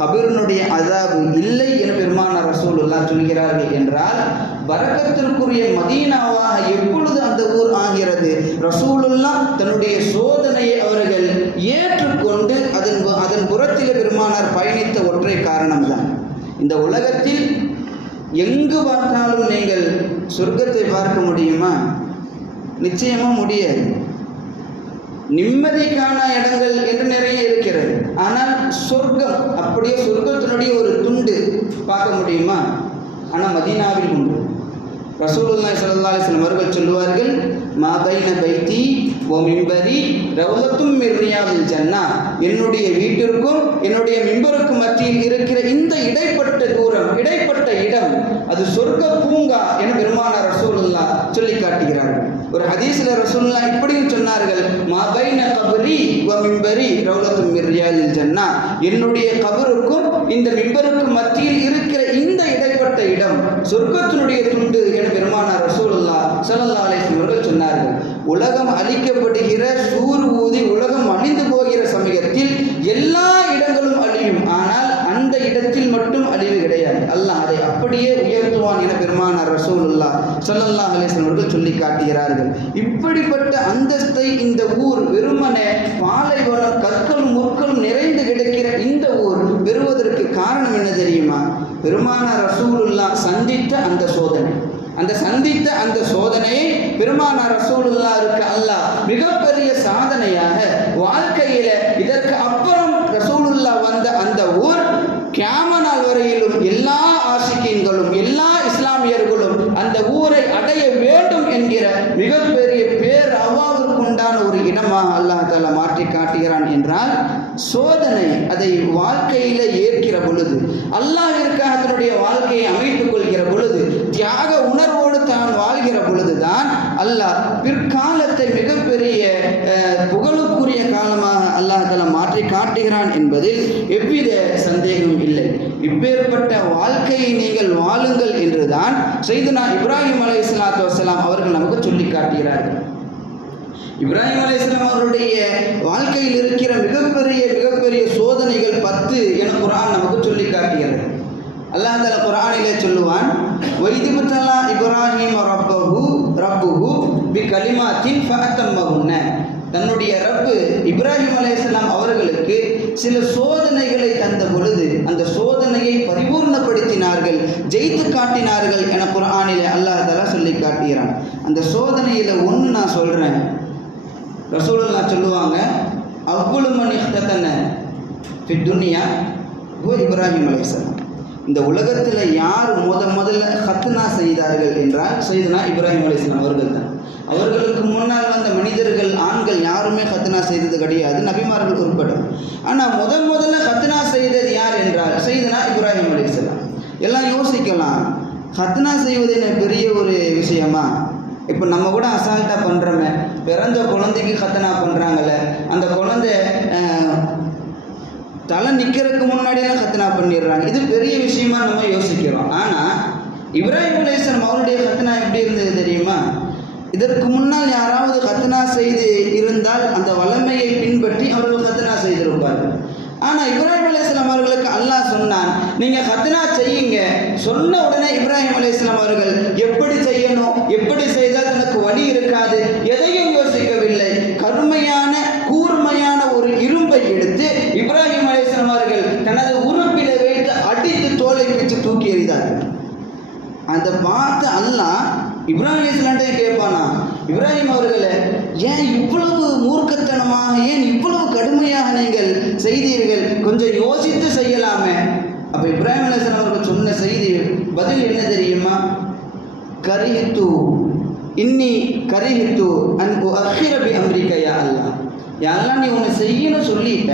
கபரினுடைய அதாபு இல்லை என பெருமானார் ரசூலுல்லாஹ் சொல்கிறார்கள். என்றால் பரக்கத்திற்குரிய மதீனாவாக எப்பொழுது அந்த ஊர் ஆகிறது? ரசூலுல்லாஹ் தன்னுடைய சோதனையை அவர்கள் ஏற்றுக்கொண்டு அதன் புறத்தில் பெருமானார் பயணித்த ஒற்றை காரணம்தான். இந்த உலகத்தில் எங்கு பார்த்தாலும் நீங்கள் சொர்க்கத்தை பார்க்க முடியுமா? நிச்சயமா முடியாது. நிம்மதிக்கான இடங்கள் என்று நிறைய இருக்கிறது. ஆனால் சொர்க்கம், அப்படியே சொர்க்கத்தினுடைய ஒரு துண்டு பார்க்க முடியுமா? ஆனால் மதீனாவில் உண்டு. ரசூலுல்லாஹி ஸல்லல்லாஹு அலைஹி வஸல்லம் அவர்கள் சொல்லுவார்கள், மா பைன பைத்தி வ மிம்பரி ரௌலத்தும் மின் ரியாதில் ஜன்னah, என்னுடைய வீட்டிற்கும் என்னுடைய மிம்பருக்கும் மத்தியில் இருக்கிற இந்த இடைப்பட்ட தூரம், இடைப்பட்ட இடம் அது சொர்க்க பூங்கா என பெருமானார் ரசூலுல்லாஹ் சொல்லி காட்டுகிறார்கள். ஒரு ஹதீஸ்ல ரசூலுல்லாஹ் இப்படியும் சொன்னார்கள், மா பைன கப்ரி வ மிம்பரி ரௌலத்தும் மின் ரியாதில் ஜன்னah, என்னுடைய கபருக்கும் இந்த மிம்பருக்கும் மத்தியில் இருக்கிற இந்த இடைப்பட்ட இடம் சொர்க்கத்தினுடைய துண்டு என பெருமானார் ரசூலுல்லாஹ் ஸல்லல்லாஹு அலைஹி வஸல்லம் அவர்கள் சொன்னார்கள். உலகம் அழிக்கப்படுகிற, சூர் ஊதி உலகம் அழிந்து போகிற சமயத்தில் எல்லா இடங்களும் அழியும், ஆனால் அந்த இடத்தில் மட்டும் அழிவு கிடையாது. அல்லாஹ் அதை அப்படியே உயர்த்துவான் என பெருமானார் ரசூலுல்லாஹ் ஸல்லல்லாஹு அலைஹி வஸல்லம் அவர்கள் சொல்லி காட்டுகிறார்கள். இப்படிப்பட்ட அந்தஸ்தை இந்த ஊர், வெறுமனே பாலைவனம், கற்களும் முற்களும் நிறைந்து கிடக்கிற இந்த ஊர் பெறுவதற்கு காரணம் என்ன தெரியுமா? பெருமானார் ரசூலுல்லாஹ் சந்தித்த அந்த சோதனை. அந்த சந்தித்த அந்த சோதனையை பெருமானார் ரசூலுல்லாஹ்வுக்கு அல்லாஹ் மிகப்பெரிய சாதனையாக வாழ்க்கையில, இதற்கு அப்புறம் ரசூலுல்லாஹ் வந்த அந்த ஊர் கியாம நாள் வரையிலும் எல்லா ஆஷிகீன்களும் எல்லா இஸ்லாமியர்களும் அந்த ஊரை அடைய வேண்டும் என்கிற மிகப்பெரிய பேர் அவாவிற்குண்டான ஒரு இடமாக அல்லாஹ் தஆலா மாற்றி காட்டுகிறான். என்றால் சோதனை அதை வாழ்க்கையில ஏற்கிற பொழுது, அல்லாஹ்விற்காக தன்னுடைய வாழ்க்கையை அமைத்துக் கொள்கிற பொழுது, தியாக உணர்வோடு தான் வாழ்கிற பொழுதுதான் அல்லாஹ் பிற்காலத்தை மிகப்பெரிய புகழுக்குரிய காலமாக அல்லாஹ் தஆலா மாற்றி காட்டுகிறான் என்பதில் எவ்வித சந்தேகமும் இல்லை. இப்பேற்பட்ட வாழ்க்கையை நீங்கள் வாழுங்கள் என்றுதான் சையதுனா இப்ராஹிம் அலைஹிஸ்ஸலாத்து வஸ்ஸலாம் அவர்கள் நமக்கு சொல்லி காட்டுகிறார்கள். இப்ராஹிம் அலைஹிஸ்ஸலாம் அவருடைய வாழ்க்கையில் இருக்கிற மிகப்பெரிய சோதனைகள் 10 என குர்ஆன் நமக்கு சொல்லி காட்டுகிறது. அல்லாஹ் தஆலா குர்ஆனிலே சொல்லுவான், வைதிபுத்தலா இப்ராஹிம் ரப்புஹு பிகலிமாத்தின் ஃபஅத்தம்மஹுன்ன, தன்னுடைய ரப்பு இப்ராஹிம் அலைஹிஸ்ஸலாம் அவர்களுக்கு சில சோதனைகளை தந்த பொழுது அந்த சோதனையை பரிபூர்ணப்படுத்தினார்கள், ஜெயித்து காட்டினார்கள் என குர்ஆனிலே அல்லாஹ் தஆலா சொல்லி காட்டுகிறான். அந்த சோதனையில் ஒன்று நான் சொல்கிறேன். ரசூலுல்லாஹ் சொல்லுவாங்க, அவ்வளவு மன் இஹ்ததன ஃபி துன்யா ஹுவ இப்ராஹிம் அலைஹிஸ்ஸலாம். இந்த உலகத்தில் யார் முதல்ல ஹத்னா செய்தார்கள் என்றால் சையதுனா இப்ராஹிம் அலைஹிஸ்ஸலாம் அவர்கள் தான். அவர்களுக்கு முன்னால் வந்த மனிதர்கள் ஆண்கள் யாருமே ஹத்னா செய்தது கிடையாது, நபிமார்கள் உட்பட. ஆனால் முதல்ல ஹத்னா செய்தது யார் என்றால் சையதுனா இப்ராஹிம் அலைஹிஸ்ஸலாம். எல்லாம் யோசிக்கலாம், ஹத்னா செய்வது என்ன பெரிய ஒரு விஷயமா? இப்போ நம்ம கூட அசால்ட்டாக பண்ணுறோமே, பிறந்த குழந்தைக்கு ஹத்னா பண்ணுறாங்கல்ல, அந்த குழந்தை தலை நிற்கிறதுக்கு முன்னாடியெல்லாம் ஹத்னா பண்ணிடுறாங்க, இது பெரிய விஷயமா நம்ம யோசிக்கிறோம். ஆனால் இப்ராஹிம் அலைஹிஸ்ஸலாம் அவருடைய ஹத்னா எப்படி இருந்தது தெரியுமா? இதற்கு முன்னால் யாராவது ஹத்னா செய்து இருந்தால் அந்த வல்லமையை பின்பற்றி அவர்கள் ஹத்னா செய்திருப்பார்கள். ஆனால் இப்ராஹிம் அலைஹிஸ்ஸலாம் அவர்களுக்கு அல்லாஹ் சொன்னான், நீங்கள் ஹத்னா செய்யுங்க. சொன்ன உடனே இப்ராஹிம் அலைஹிஸ்ஸலாம் அவர்கள் எப்படி செய்யணும், எப்படி செய்தால் தனக்கு வழி இருக்காது, எதையும் யோசிக்கவில்லை. கருமையான கூர்மையான ஒரு இரும்பை எடுத்து இப்ராஹிம் அலைஹிஸ்ஸலாம் அவர்கள் தனது உறுப்பில வைத்து அடித்து தோலை வச்சு தூக்கி எறிந்தார்கள். அதை பார்த்து அல்லாஹ் இப்ராஹிம் அலைஹிஸ்ஸலாம்டே கேட்பானா, இப்ராஹிம் அவர்களே, ஏன் இவ்வளவு மூர்க்கத்தனமாக, ஏன் இவ்வளவு கடுமையாக நீங்கள் செய்தீர்கள், கொஞ்சம் யோசித்து செய்யலாமே. அப்போ இப்ராஹிம் அலைஹிஸ்ஸலாம் அவர்கள் சொன்ன செய்தி பதில் என்ன தெரியுமா? இன்னி கரிஹித்து அன் உஅக்கிர பி அம்ரிக யா அல்லாஹ். யா அல்லாஹ், நீ ஒன்று செய்யணும் சொல்லிட்ட,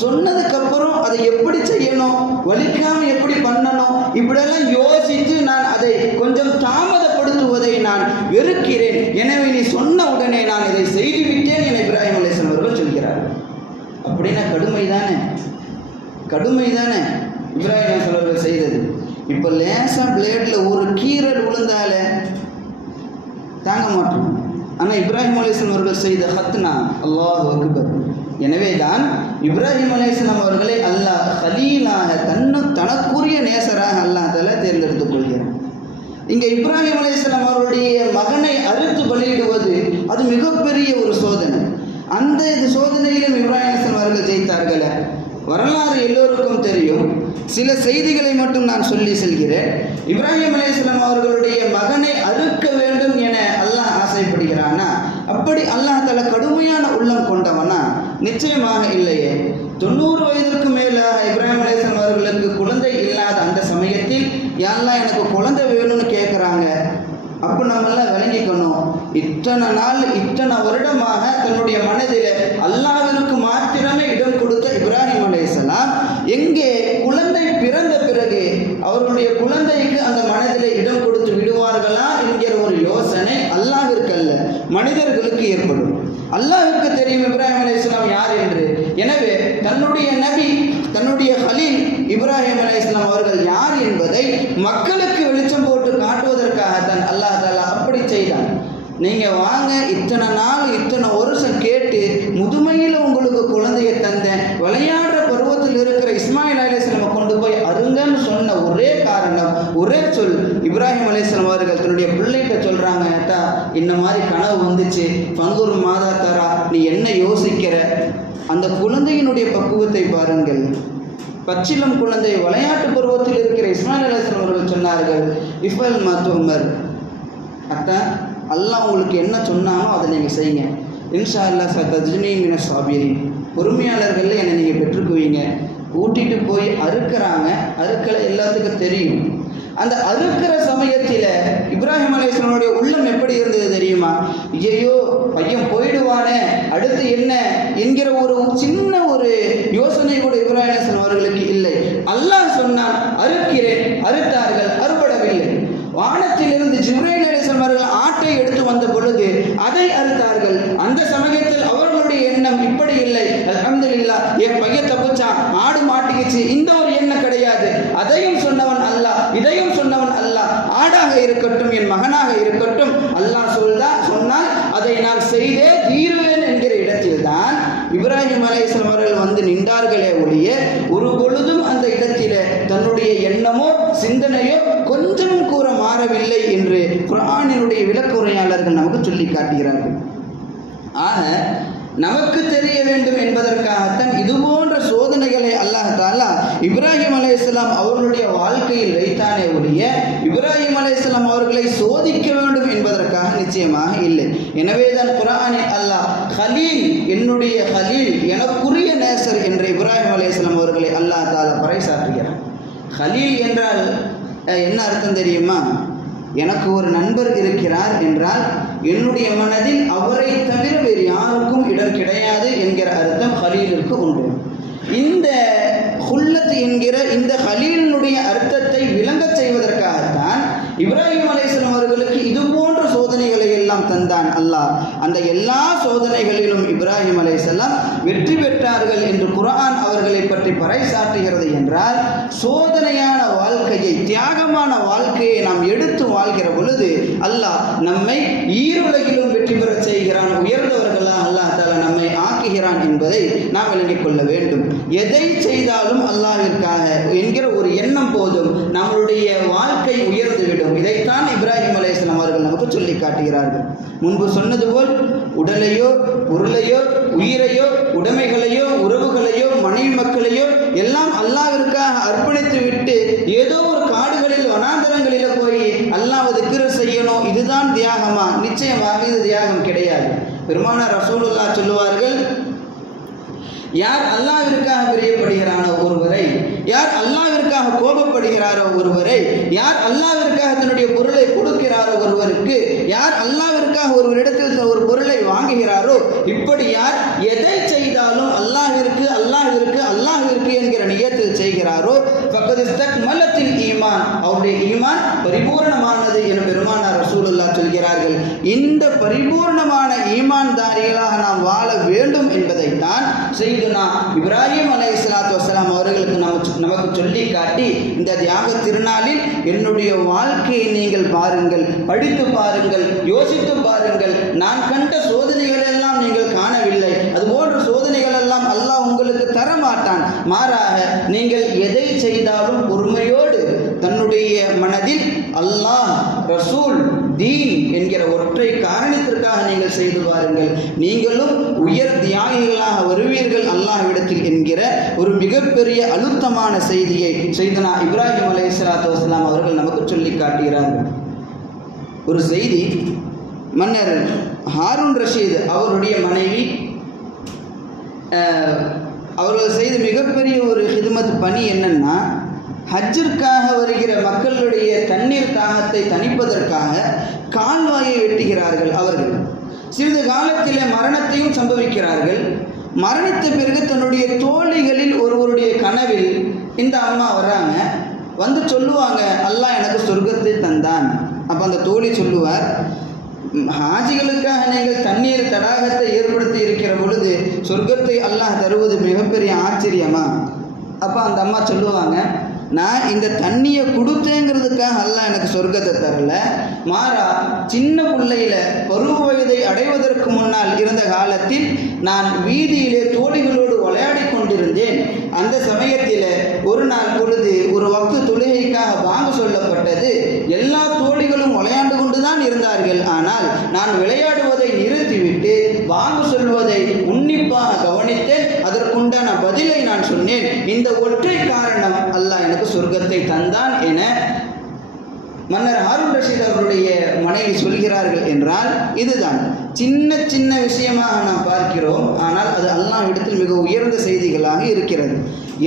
சொன்னதுக்கப்புறம் அதை எப்படி செய்யணும், வலிக்காமல் எப்படி பண்ணணும், இப்படியெல்லாம் யோசித்து நான் அதை கொஞ்சம் தாமதப்படுத்துவதை நான் வெறுக்கிறேன். எனவே நீ சொன்ன உடனே நான் இதை செய்துவிட்டேன் என இப்ராஹிம் அலைஹிஸ்ஸலாம் அவர்கள் சொல்கிறார். அப்படின்னா கடுமை தானே இப்ராஹிம் அலைஹிஸ்ஸலாம் அவர்கள் செய்தது. இப்போ லேசாக பிளேடில் ஒரு கீரல் விழுந்தாலே தாங்க மாட்டோம். ஆனால் இப்ராஹிம் அலைஹிஸ்ஸலாம் அவர்கள் செய்த ஹத்னா அல்லாஹு அக்பர். எனவே தான் இப்ராஹிம் அலைஹிஸ்ஸலாம் அவர்களை அல்லாஹ் கலீலாக தனக்குரிய நேசராக அல்லாஹ் தஆலா தேர்ந்தெடுத்துக் கொள்கிறார். இங்கே இப்ராஹிம் அலைஹிஸ்ஸலாம் அவருடைய மகனை அறுத்து பலியிடுவது அது மிகப்பெரிய ஒரு சோதனை. அந்த சோதனையிலும் இப்ராஹிம் அலைஹிஸ்ஸலாம் அவர்கள் ஜெயித்தார்கள். வரலாறு எல்லோருக்கும் தெரியும். சில செய்திகளை மட்டும் நான் சொல்லி செல்கிறேன். இப்ராஹிம் அலைஹிஸ்ஸலாம் அவர்களுடைய மகனை அறுக்க வேண்டும் என அல்லாஹ் ஆசைப்படுகிறானா? அப்படி அல்லாஹ் தஆலா கடுமையான உள்ளம் கொண்டவனா? நிச்சயமாக இல்லையே. 90 வயதிற்கு மேலாக இப்ராஹிம் அலைஹிஸ்ஸலாம் அவர்களுக்கு குழந்தை இல்லாத அந்த சமயத்தில் யா அல்லாஹ் எனக்கு குழந்தை வேணும்னு கேட்குறாங்க. அப்போ நம்மெல்லாம் விளங்கிக்கணும், இத்தனை நாள் இத்தனை வருடமாக தன்னுடைய மனதில் அல்லாஹ்விற்கு மாத்திரமே இடம் கொடுத்த இப்ராஹிம் அலைஹிஸ்ஸலாம் எங்கே குழந்தை பிறந்த பிறகு அவர்களுடைய குழந்தைக்கு அந்த மனதில் இடம் கொடுத்து விடுவார்களா என்கிற ஒரு யோசனை அல்லாஹ்விற்கு அல்ல, மனிதர்களுக்கு ஏற்படும். அல்லாஹ்விற்கு தெரியும் இப்ராஹிம் அலைஹிஸ்ஸலாம் யார் என்று. எனவே தன்னுடைய நபி, தன்னுடைய கலீல் இப்ராஹிம் அலைஹிஸ்ஸலாம் அவர்கள் யார் என்பதை மக்களுக்கு வெளிச்சம் போட்டு காட்டுவதற்காகத்தான் அல்லாஹ் தஆலா அப்படி செய்தான். நீங்கள் வாங்க, இத்தனை நாள் இத்தனை வருஷம் கேட்டு முதுமையில் உங்களுக்கு குழந்தையை தந்தேன், விளையாடுற பருவத்தில் இருக்கிற இஸ்மாயில் அலைஹிஸ்ஸலாம் கொண்டு போய் அருங்கன்னு சொன்ன ஒரே காரணம், ஒரே சொல், இப்ராஹிம் அலைஹிஸ்ஸலாம் அவர்கள் தன்னுடைய பிள்ளைகிட்ட சொல்கிறாங்க, ஏட்டா இந்த மாதிரி கனவு வந்துச்சு, பங்குரு மாதா தாரா, நீ என்ன யோசிக்கிற? அந்த குழந்தையினுடைய பக்குவத்தை பாருங்கள். பச்சிலம் குழந்தை விளையாட்டு பருவத்தில் இருக்கிற இஸ்மாயில் அலைஹிஸ்ஸலாம் அவர்கள் சொன்னார்கள், இஃபல் மதுமர், அத்தா அல்லாஹ் உங்களுக்கு என்ன சொன்னானோ அதை நீங்கள் செய்யுங்க. இன்ஷா அல்லாஹ் தஜ்னி மின சாபிரின், பொறுமையாளர்கள் என்னை நீங்கள் பெற்றுக்குவீங்க. கூட்டிகிட்டு போய் அறுக்கிறாங்க. அறுக்கலை எல்லாத்துக்கும் தெரியும். அந்த அறுக்கிற சமயத்தில் இப்ராஹிம் அலைஹிஸ்ஸலாமுடைய உள்ளம் எப்படி இருந்தது தெரியுமா? ஐயோ பையன் போயிடுவானே, அடுத்து என்ன என்கிற ஒரு சின்ன ஒரு யோசனை கூட இப்ராஹிம் அலைஹிஸ்ஸலாம் அவர்களுக்கு இல்லை. அல்லாஹ் சொன்னான் அறுக்கிறேன், அறுத்தார்கள், அறுபடவில்லை. வானத்திலிருந்து ஜிப்ரீல் அலைஹிஸ்ஸலாம் அவர்கள் ஆட்டை எடுத்து வந்த பொழுது அதை அறுத்தார்கள். அந்த சமயத்தில் அவர்களுடைய எண்ணம் இப்படி இல்லை, அல்ஹம்துலில்லாஹ் என் பையன் தப்பிச்சான், ஆடு மாட்டிக்கிச்சு, இந்த ஒரு எண்ணம் கிடையாது. அதையும் சொன்னவன் அல்லாஹ், இதையும் சொன்னவன் அல்லாஹ். ஆடாக இருக்கட்டும், என் மகனாக இருக்கட்டும், அல்லாஹ் சொன்னால் அதை நான் செய்தே தீருவேன் என்கிற இடத்தில் தான் இப்ராஹிம் அலைஹிஸ்ஸலாம் அவர்கள் வந்து நின்றார்களே ஒழிய ஒரு பொழுதும் அந்த இடத்திலே தன்னுடைய எண்ணமோ சிந்தனையோ கொஞ்சமும் கூற மாறவில்லை என்று குர்ஆனினுடைய விளக்குரையாளர்கள் நமக்கு சொல்லி காட்டுகிறார்கள். ஆக நமக்கு தெரிய வேண்டும் என்பதற்காகத்தான் இது போன்ற சோதனைகளை அல்லாஹ் தஆலா இப்ராஹிம் அலைஹிஸ்ஸலாம் அவர்களுடைய வாழ்க்கையில் வைத்தானே ஒழிய இப்ராஹிம் அலைஹிஸ்ஸலாம் அவர்களை சோதிக்க வேண்டும் என்பதற்காக நிச்சயமாக இல்லை. எனவேதான் குர்ஆனில் அல்லாஹ் கலீல், என்னுடைய கலீல், எனக்குரிய நேசர் என்ற இப்ராஹிம் அலைஹிஸ்ஸலாம் அவர்களை அல்லாஹ் தஆலா பறைசாற்றுகிறார். ஹலீல் என்றால் என்ன அர்த்தம் தெரியுமா? எனக்கு ஒரு நண்பர் இருக்கிறார் என்றால் என்னுடைய மனதில் அவரை தவிர வேறு யாருக்கும் இடம் கிடையாது என்கிற அர்த்தம் ஹலீலுக்கு உண்டு. இந்த ஹுல்லத் என்கிற இந்த ஹலீலினுடைய அர்த்தத்தை விளங்க செய்வதற்காகத்தான் இப்ராஹிம் அலைஹிஸ்ஸலாம் அவர்களுக்கு இது போன்ற சோதனைகளை எல்லாம் தந்தான் அல்லாஹ். அந்த எல்லா சோதனைகளிலும் இப்ராஹிம் அலைஹிஸ்ஸலாம் வெற்றி பெற்றார்கள் என்று குர்ஆன் அவர்களை பற்றி பறைசாற்றுகிறது என்றால், சோதனையான வாழ்க்கையை, தியாகமான வாழ்க்கையை நாம் எடுத்து வாழ்கிற பொழுது அல்லாஹ் நம்மை ஈருலகிலும் வெற்றி பெற செய்கிறான், உயர்ந்தவர்களாக அல்லாஹ் தஆலா நம்மை ஆக்குகிறான் என்பதை நாம் விளங்கிக் கொள்ள வேண்டும். எதை செய்தாலும் அல்லாஹ்விற்காக என்கிற ஒரு எண்ணம் போதும், நம்மளுடைய வாழ்க்கை உயர்ந்துவிடும். இதைத்தான் இப்ராஹிம் அலைஹிஸ்ஸலாம் அவர்கள் நமக்கு சொல்லி காட்டுகிறார்கள். முன்பு சொன்னது போல் உடலையோ பொருளையோ உயிரையோ உடைமைகளையோ உறவுகளையோ மனைவி மக்களையோ எல்லாம் அல்லாஹ்விற்காக அர்ப்பணித்து விட்டு ஏதோ ஒரு காடுகளில் வனாந்தரங்களில் போய் அல்லாஹ்வை திக்ர் செய்யணும், இதுதான் தியாகமா? நிச்சயமாக இது தியாகம் கிடையாது. பெருமானார் ரசூலுல்லாஹ் சொல்லுவார்கள், யார் அல்லாஹ்விற்காக பிரியப்படுகிறானோ ஒருவரை, யார் அல்லாஹ்விற்காக கோபப்படுகிறாரோ ஒருவரை, யார் அல்லாஹ்விற்காக தன்னுடைய பொருளை கொடுக்கிறாரோ ஒருவருக்கு, யார் அல்லாஹ்விற்காக ஒருவரிடத்தில் ஒரு பொருளை வாங்குகிறாரோ, இப்படி யார் எதை செய்தாலும் அல்லாஹ்விற்கு அல்லாஹ்விற்கு அல்லாஹ்விற்கு என்கிற நியத்தில் செய்கிறாரோ, ஃபக்கத் இஸ்தக்மலத்தில் ஈமான், அவருடைய ஈமான் பரிபூர்ணமானது என பெருமானார் ரசூலுல்லாஹ் சொல்கிறார்கள். இந்த பரிபூர்ணமான ஈமான்தாரிகளாக நாம் வாழ வேண்டும் என்பதைத்தான் செய்துனா இப்ராஹிம் அலைஹிஸ்ஸலாத்து வஸ்ஸலாம் அவர்களுக்கு நமக்கு சொல்லி காட்டி, இந்த தியாக திருநாளில் என்னுடைய வாழ்க்கையை நீங்கள் பாருங்கள், படித்து பாருங்கள், யோசித்து பாருங்கள். நான் கண்ட சோதனைகள் எல்லாம் நீங்கள் காணவில்லை, அதுபோன்ற சோதனைகள் எல்லாம் அல்லாஹ் உங்களுக்கு தரமாட்டான். மாறாக நீங்கள் எதை செய்தாலும் பொறுமையோடு தன்னுடைய மனதில் அல்லாஹ், ரசூல், தீன் என்கிற ஒற்றை காரணத்திற்காக நீங்கள் செய்து பாருங்கள். நீங்களும் உயர் தியாகிகளாக வருவீர்கள் அல்லாஹ்விடத்தில் என்கிற ஒரு மிகப்பெரிய அழுத்தமான செய்தியை செய்தனா இப்ராஹிம் அலைஹிஸ்ஸலாத்து வஸ்ஸலாம் அவர்கள் நமக்கு சொல்லி காட்டுகிறார்கள். ஒரு செய்தி, மன்னர் ஹாரூன் ரஷீத் அவருடைய மனைவி அவர்கள் செய்த மிகப்பெரிய ஒரு ஹிதுமத் பணி என்னன்னா, ஹஜ்ஜிற்காக வருகிற மக்களுடைய தண்ணீர் தாகத்தை தணிப்பதற்காக கால்வாயை வெட்டுகிறார்கள். அவர்கள் சிறிது காலத்திலே மரணத்தையும் சம்பவிக்கிறார்கள். மரணித்த பிறகு தன்னுடைய தோழிகளில் ஒருவருடைய கனவில் இந்த அம்மா வர்றாங்க, வந்து சொல்லுவாங்க, அல்லாஹ் எனக்கு சொர்க்கத்தை தந்தான். அப்போ அந்த தோழி சொல்லுவார், ஹாஜிகளுக்காக நீங்கள் தண்ணீர் தடாகத்தை ஏற்படுத்தி இருக்கிற பொழுது சொர்க்கத்தை அல்லாஹ் தருவது மிகப்பெரிய ஆச்சரியமா? அப்போ அந்த அம்மா சொல்லுவாங்க, நான் இந்த தண்ணியை கொடுத்தேங்கிறதுக்காக அல்லாஹ் எனக்கு சொர்க்கத்தை தரல, மாறா சின்ன பிள்ளையில பருவ வயதை அடைவதற்கு முன்னால் இருந்த காலத்தில் நான் வீதியிலே தோழிகளோடு விளையாடி கொண்டிருந்தேன். அந்த சமயத்தில் ஒரு நாள் பொழுது ஒரு வக்து தொழுகைக்காக வாங்க சொல்லப்பட்டது. எல்லா தோழிகளும் விளையாண்டு கொண்டுதான் இருந்தார்கள். ஆனால் நான் விளையாடுவதை நிறுத்திவிட்டு வாங்க சொல்வதை உன்னிப்பாக கவனித்தேன். அதற்குண்டான பதிலை நான் சொன்னேன். இந்த ஒற்றை காரணம் அல்லாஹ் எனக்கு சொர்க்கத்தை தந்தான் என மன்னர் ஹாரூன் ரஷீத் அவருடைய மனைவி சொல்கிறார்கள் என்றால், இதுதான் சின்ன சின்ன விஷயமாக நாம் பார்க்கிறோம். ஆனால் அது அல்லாஹ்விடத்தில் மிக உயர்ந்த செய்திகளாக இருக்கிறது.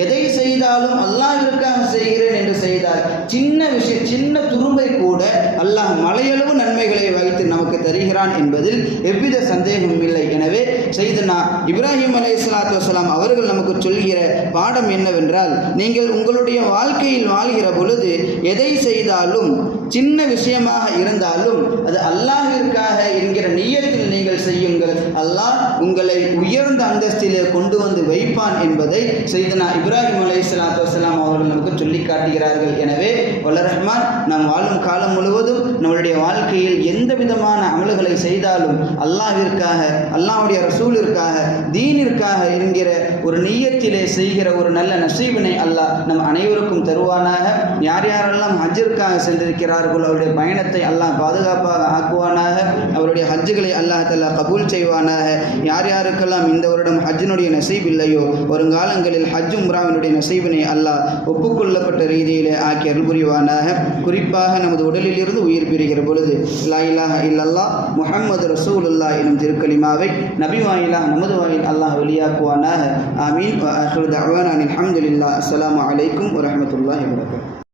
எதை செய்தாலும் அல்லாஹ்விற்காக செய்கிறேன் என்று செய்தால் சின்ன விஷயம், சின்ன துரும்பை கூட அல்லாஹ் மலையளவு நன்மைகளை வைத்து நமக்கு தருகிறான் என்பதில் எவ்வித சந்தேகமும் இல்லை. எனவே சையதுனா இப்ராஹிம் அலைஹிஸ்ஸலாத்து வஸ்ஸலாம் அவர்கள் நமக்கு சொல்கிற பாடம் என்னவென்றால், நீங்கள் உங்களுடைய வாழ்க்கையில் வாழ்கிற பொழுது எதை செய்தாலும் சின்ன விஷயமாக இருந்தாலும் அது அல்லாஹ்விற்காக என்கிற நியத்தில் நீங்கள் செய்யுங்கள். அல்லாஹ் உங்களை உயர்ந்த அந்தஸ்திலே கொண்டு வந்து வைப்பான் என்பதை சையதுனா இப்ராஹிம் அலைஹிஸ்ஸலாத்து வஸ்ஸலாம் அவர்கள் நமக்கு சொல்லி காட்டுகிறார்கள். எனவே வல்ல ரஹ்மான் நாம் வாழும் காலம் முழுவதும் நம்மளுடைய வாழ்க்கையில் எந்த விதமான அமல்களை செய்தாலும் அல்லாஹ்விற்காக, அல்லாஹ்வுடைய ரசூலிற்காக, தீனிற்காக என்கிற ஒரு நியத்திலே செய்கிற ஒரு நல்ல நசீபினை அல்லாஹ் நம் அனைவருக்கும் தருவானாக. யார் யாரெல்லாம் ஹஜ்ஜிற்காக சென்றிருக்கிறார்களோ அவருடைய பயணத்தை அல்லாஹ் பாதுகாப்பாக ஆக்குவானாக. அவருடைய ஹஜ்ஜுகளை அல்லாஹ் தஆலா கபூல் செய்வானாக. யார் யாருக்கெல்லாம் இந்த வருடம் ஹஜ்ஜினுடைய நசீப் இல்லையோ வருங்காலங்களில் ஹஜ் உம்ராவினுடைய நசீபினை அல்லாஹ் ஒப்புக்கொள்ளப்பட்ட ரீதியிலே ஆக்கி அருள் புரிவானாக. குறிப்பாக நமது உடலில் இருந்து உயிர் பிரிகிற பொழுது லா இலாஹ இல்லல்லாஹ் முஹம்மது ரசூலுல்லாஹ் எனும் திருக்கலிமாவை நபி வாயிலாக நமது வாயில் அல்லாஹ் வெளியாக்குவானாக. ஆமீன். வ ஆகிரு தஅவானா அல்ஹம்துலில்லாஹ். அஸ்ஸலாமு அலைக்கும் வரஹ்மத்துல்லாஹி வபரகாத்துஹு.